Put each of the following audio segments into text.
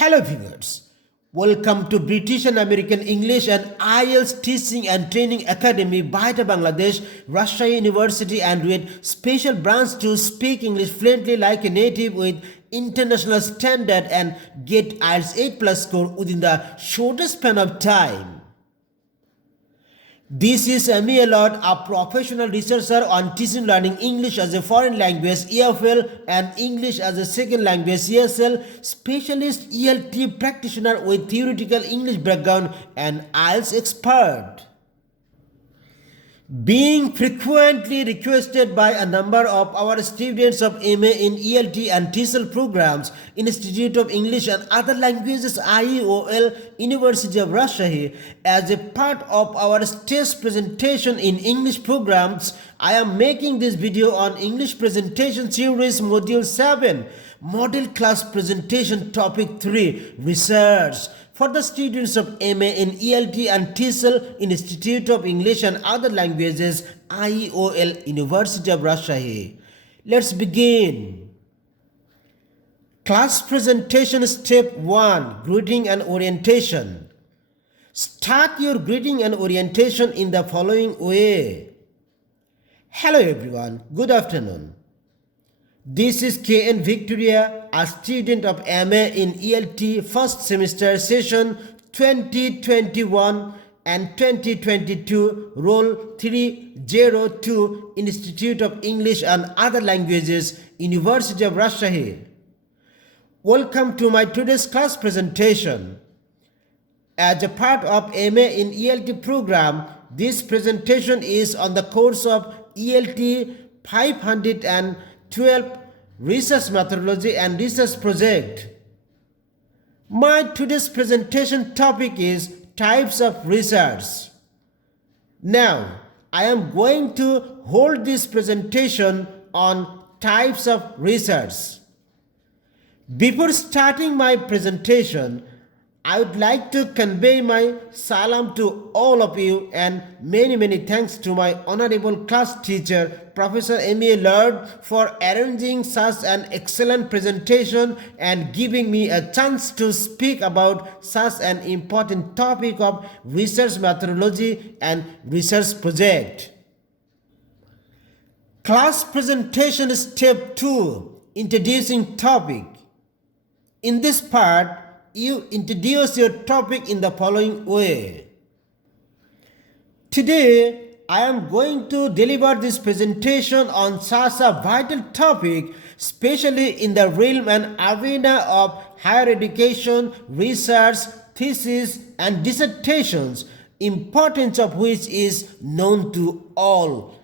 Hello viewers, welcome to British and American English and IELTS Teaching and Training Academy BAETTA Bangladesh, Russia University and with special branch to speak English fluently like a native with international standard and get IELTS 8+ score within the shortest span of time. This is me, Lord, a professional researcher on teaching learning English as a foreign language EFL and English as a second language ESL, specialist ELT practitioner with theoretical English background and IELTS expert. Being frequently requested by a number of our students of MA in ELT and TESOL programs, Institute of English and Other Languages IEOL, University of Russia, as a part of our Daise Presentation in English programs, I am making this video on English Presentation Series Module-7, Model Class Presentation Topic 3, Research, for the students of MA in ELT and TESOL, Institute of English and Other Languages IEOL, University of Russia. Let's begin. Class Presentation Step 1, Greeting and Orientation. Start your greeting and orientation in the following way. Hello everyone, good afternoon. This is KN Victoria, a student of MA in ELT first semester session 2021 and 2022, Roll 302, Institute of English and Other Languages, University of Russia. Welcome to my today's class presentation. As a part of MA in ELT program, this presentation is on the course of ELT 512 Research Methodology and Research Project. My today's presentation topic is types of research. Now, I am going to hold this presentation on types of research. Before starting my presentation, I would like to convey my salam to all of you and many thanks to my honorable class teacher, Professor M.A. Lord, for arranging such an excellent presentation and giving me a chance to speak about such an important topic of research methodology and research project. Class Presentation Step 2, Introducing Topic. In this part, you introduce your topic in the following way. Today, I am going to deliver this presentation on such a vital topic, especially in the realm and arena of higher education, research, thesis, and dissertations, importance of which is known to all.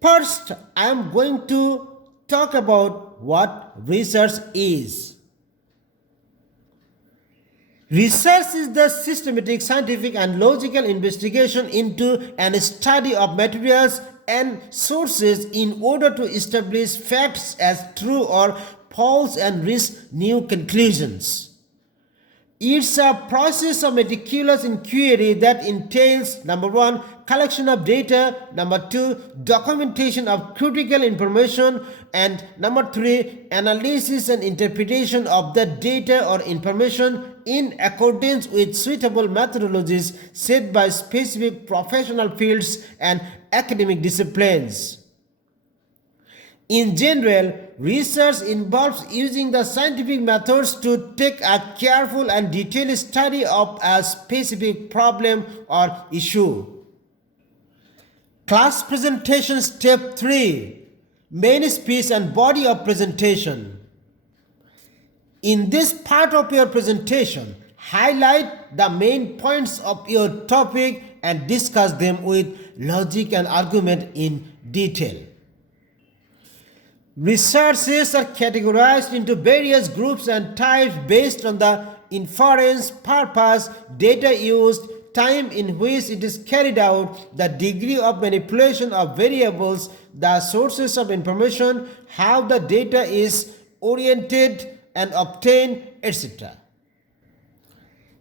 First, I am going to talk about what research is. Research is the systematic, scientific, and logical investigation into and study of materials and sources in order to establish facts as true or false and reach new conclusions. It's a process of meticulous inquiry that entails, number 1, collection of data, number 2, documentation of critical information, and number 3, analysis and interpretation of the data or information in accordance with suitable methodologies set by specific professional fields and academic disciplines. In general, research involves using the scientific methods to take a careful and detailed study of a specific problem or issue. Class Presentation Step 3, Main Speech and Body of Presentation. In this part of your presentation, highlight the main points of your topic and discuss them with logic and argument in detail. Researches are categorized into various groups and types based on the inference, purpose, data used, time in which it is carried out, the degree of manipulation of variables, the sources of information, how the data is oriented and obtained, etc.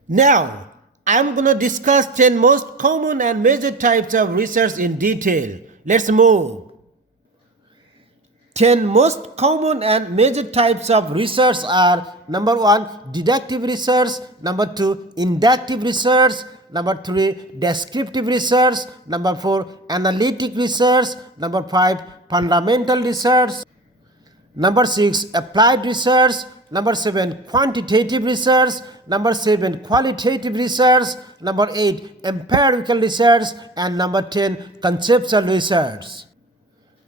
Now, I am going to discuss 10 most common and major types of research in detail. Let's move. 10 most common and major types of research are: number 1, deductive research; number 2, inductive research; number 3, descriptive research; number 4, analytic research; number 5, fundamental research; number 6, applied research; number 7, quantitative research; number 7, qualitative research; number 8, empirical research; and number 10, conceptual research.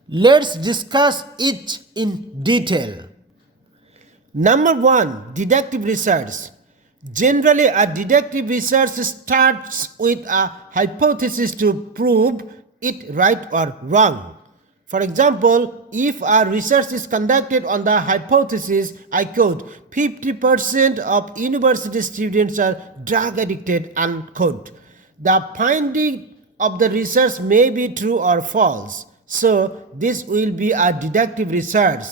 Let's discuss each in detail. Number 1, deductive research. Generally, a deductive research starts with a hypothesis to prove it right or wrong. For example, if a research is conducted on the hypothesis, I quote, 50% of university students are drug addicted, unquote, the finding of the research may be true or false. So, this will be a deductive research.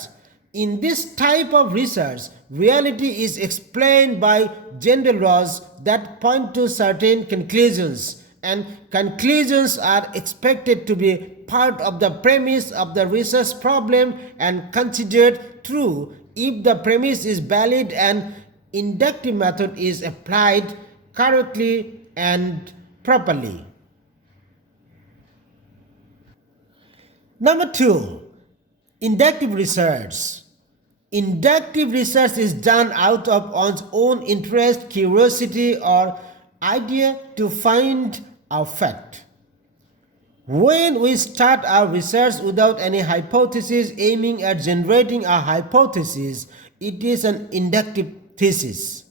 In this type of research, reality is explained by general laws that point to certain conclusions, and conclusions are expected to be part of the premise of the research problem and considered true if the premise is valid and inductive method is applied correctly and properly. Number 2, inductive research. Inductive research is done out of one's own interest, curiosity, or idea to find a fact. When we start our research without any hypothesis aiming at generating a hypothesis, it is an inductive thesis.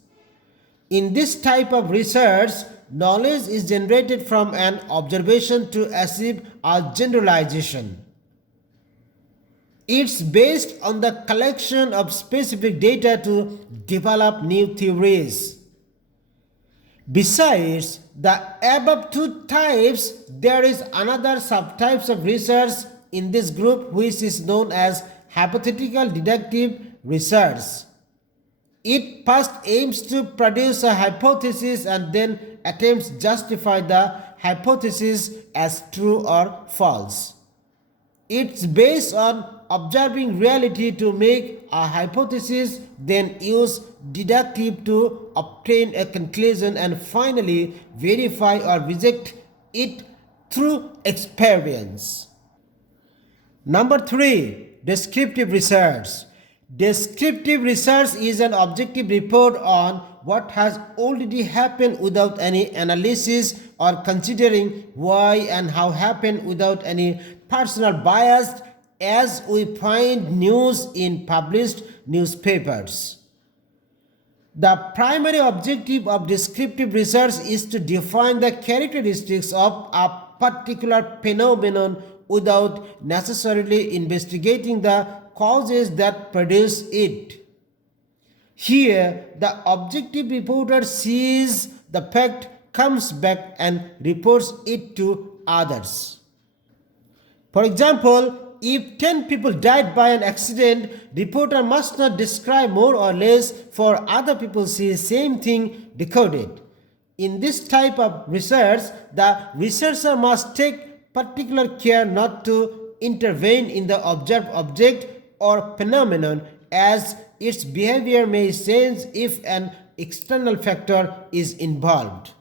In this type of research, knowledge is generated from an observation to achieve a generalization. It's based on the collection of specific data to develop new theories. Besides the above two types, there is another subtypes of research in this group which is known as hypothetical deductive research. It first aims to produce a hypothesis and then attempts to justify the hypothesis as true or false. It's based on observing reality to make a hypothesis, then use deductive to obtain a conclusion, and finally verify or reject it through experience. Number 3, descriptive research. Descriptive research is an objective report on what has already happened without any analysis or considering why and how happened without any personal bias, as we find news in published newspapers. The primary objective of descriptive research is to define the characteristics of a particular phenomenon without necessarily investigating the causes that produce it. Here, the objective reporter sees the fact, comes back and reports it to others. For example, if 10 people died by an accident, reporter must not describe more or less for other people see same thing decoded. In this type of research, the researcher must take particular care not to intervene in the observed object or phenomenon, as its behavior may change if an external factor is involved.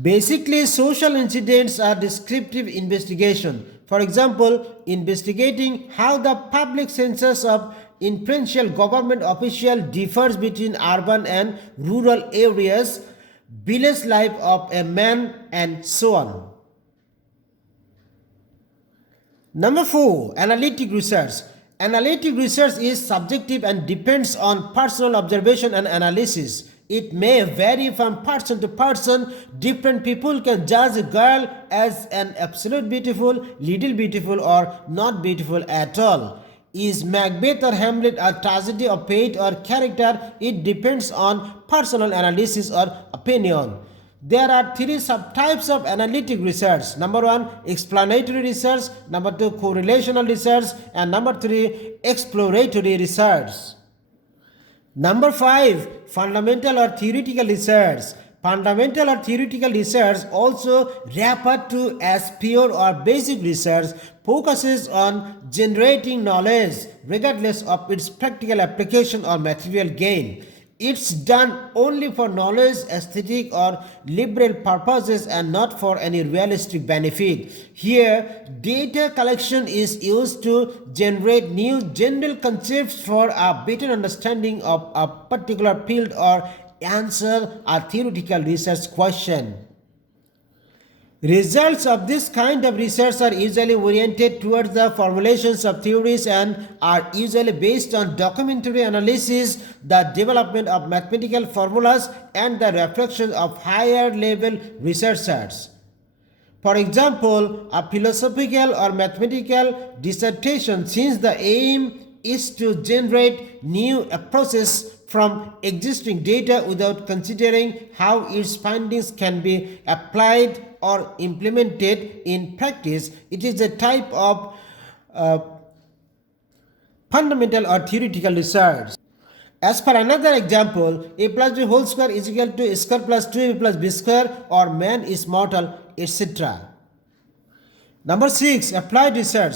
Basically, social incidents are descriptive investigation. For example, investigating how the public census of influential government official differs between urban and rural areas, village life of a man, and so on. Number 4, analytic research. Analytic research is subjective and depends on personal observation and analysis. It may vary from person to person. Different people can judge a girl as an absolute beautiful, little beautiful, or not beautiful at all. Is Macbeth or Hamlet a tragedy of fate or character? It depends on personal analysis or opinion. There are 3 subtypes of analytic research. Number 1, explanatory research. Number 2, correlational research. And number 3, exploratory research. Number 5, fundamental or theoretical research. Fundamental or theoretical research, also referred to as pure or basic research, focuses on generating knowledge regardless of its practical application or material gain. It's done only for knowledge, aesthetic, or liberal purposes and not for any realistic benefit. Here, data collection is used to generate new general concepts for a better understanding of a particular field or answer a theoretical research question. Results of this kind of research are usually oriented towards the formulations of theories and are usually based on documentary analysis, the development of mathematical formulas, and the reflection of higher level researchers. For example, a philosophical or mathematical dissertation, since the aim is to generate new approaches from existing data without considering how its findings can be applied or implemented in practice, it is a type of fundamental or theoretical research. As per another example, a plus b whole square is equal to a square plus 2ab plus b square, or man is mortal, etc. Number 6. Applied research.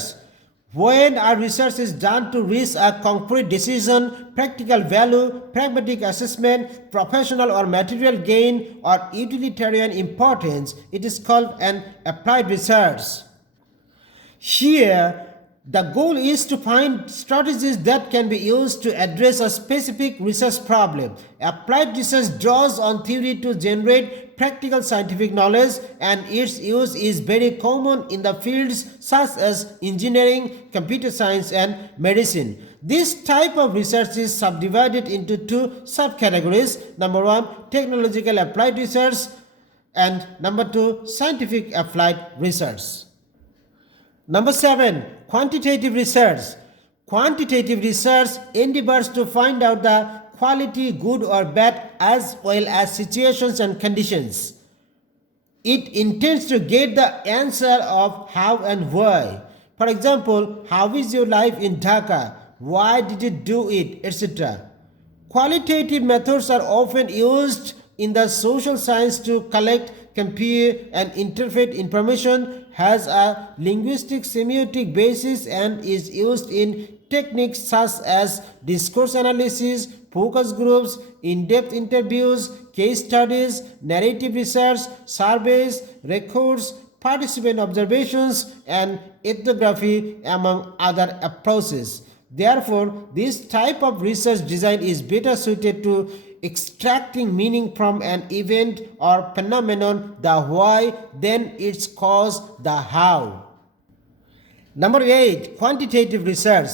When our research is done to reach a concrete decision, practical value, pragmatic assessment, professional or material gain, or utilitarian importance, it is called an applied research. Here, the goal is to find strategies that can be used to address a specific research problem. Applied research draws on theory to generate practical scientific knowledge, and its use is very common in the fields such as engineering, computer science, and medicine. This type of research is subdivided into two subcategories. Number 1, technological applied research, and number 2, scientific applied research. Number 7, quantitative research. Quantitative research endeavors to find out the quality, good or bad, as well as situations and conditions. It intends to get the answer of how and why. For example, how is your life in Dhaka? Why did you do it? Etc. Qualitative methods are often used in the social science to collect, compare, and interpret information, has a linguistic semiotic basis, and is used in techniques such as discourse analysis, focus groups, in-depth interviews, case studies, narrative research, surveys, records, participant observations, and ethnography, among other approaches. Therefore, this type of research design is better suited to extracting meaning from an event or phenomenon, the why, than its cause, the how. Number 8, quantitative research.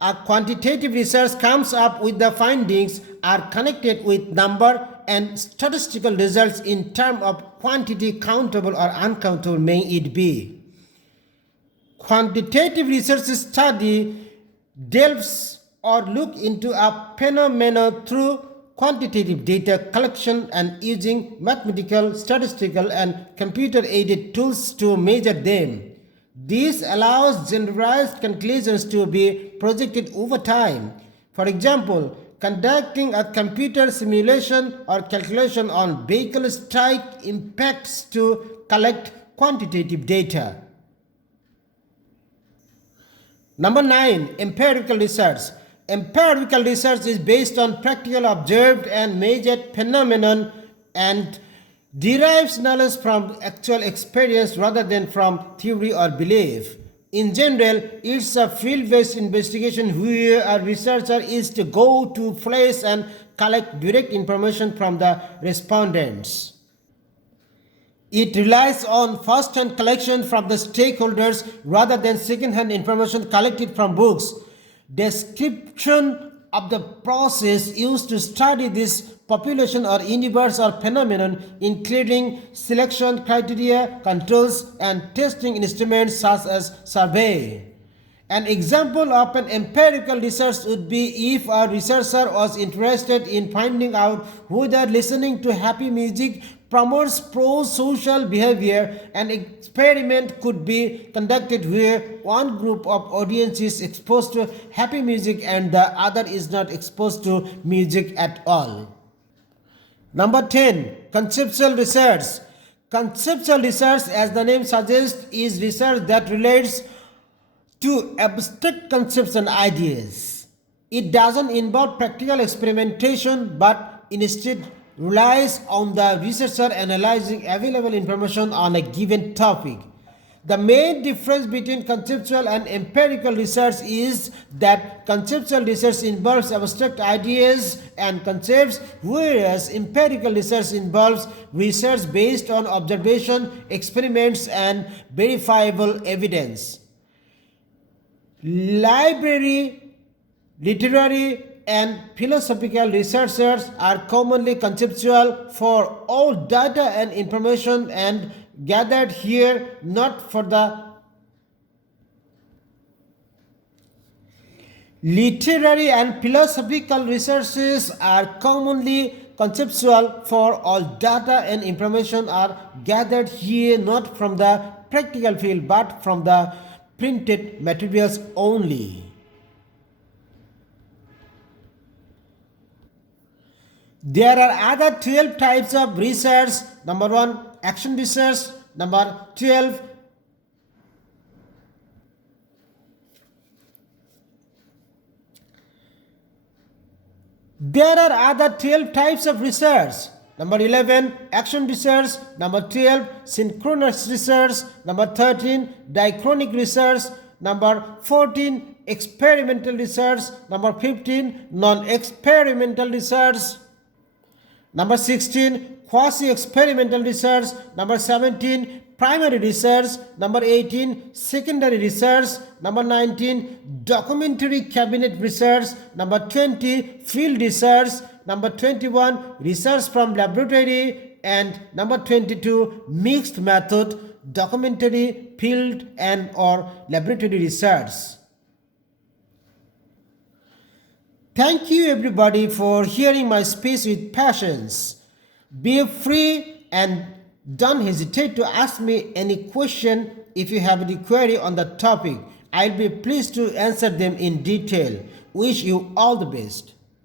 A quantitative research comes up with the findings are connected with number and statistical results in terms of quantity, countable or uncountable may it be. Quantitative research study delves or look into a phenomenon through quantitative data collection and using mathematical, statistical, and computer-aided tools to measure them. This allows generalized conclusions to be projected over time. For example, conducting a computer simulation or calculation on vehicle strike impacts to collect quantitative data. Number 9, empirical research. Empirical research is based on practical observed and measured phenomenon and derives knowledge from actual experience rather than from theory or belief. In general, it's a field-based investigation where a researcher is to go to place and collect direct information from the respondents. It relies on first-hand collection from the stakeholders rather than second-hand information collected from books. Description of the process used to study this population or universe or phenomenon, including selection criteria, controls, and testing instruments such as survey. An example of an empirical research would be if a researcher was interested in finding out whether listening to happy music promotes pro-social behavior. An experiment could be conducted where one group of audience is exposed to happy music and the other is not exposed to music at all. Number 10. Conceptual research. Conceptual research, as the name suggests, is research that relates to abstract concepts and ideas. It doesn't involve practical experimentation but instead relies on the researcher analyzing available information on a given topic. The main difference between conceptual and empirical research is that conceptual research involves abstract ideas and concepts, whereas empirical research involves research based on observation, experiments, and verifiable evidence. Library, literary, and philosophical researchers are commonly conceptual for all data and information and gathered here, not for the literary and philosophical researches are commonly conceptual for all data and information are gathered here, not from the practical field but from the printed materials only. There are other 12 types of research. Number 1, action research. Number 12, there are other 12 types of research. Number 11, action research. Number 12, synchronous research. Number 13, diachronic research. Number 14, experimental research. Number 15, non-experimental research. Number 16, quasi-experimental research. Number 17, primary research. Number 18, secondary research. Number 19, documentary cabinet research. Number 20, field research. Number 21, research from laboratory. And number 22, mixed method, documentary, field, and or laboratory research. Thank you everybody for hearing my speech with patience. Be free and don't hesitate to ask me any question if you have any query on the topic. I'll be pleased to answer them in detail. Wish you all the best.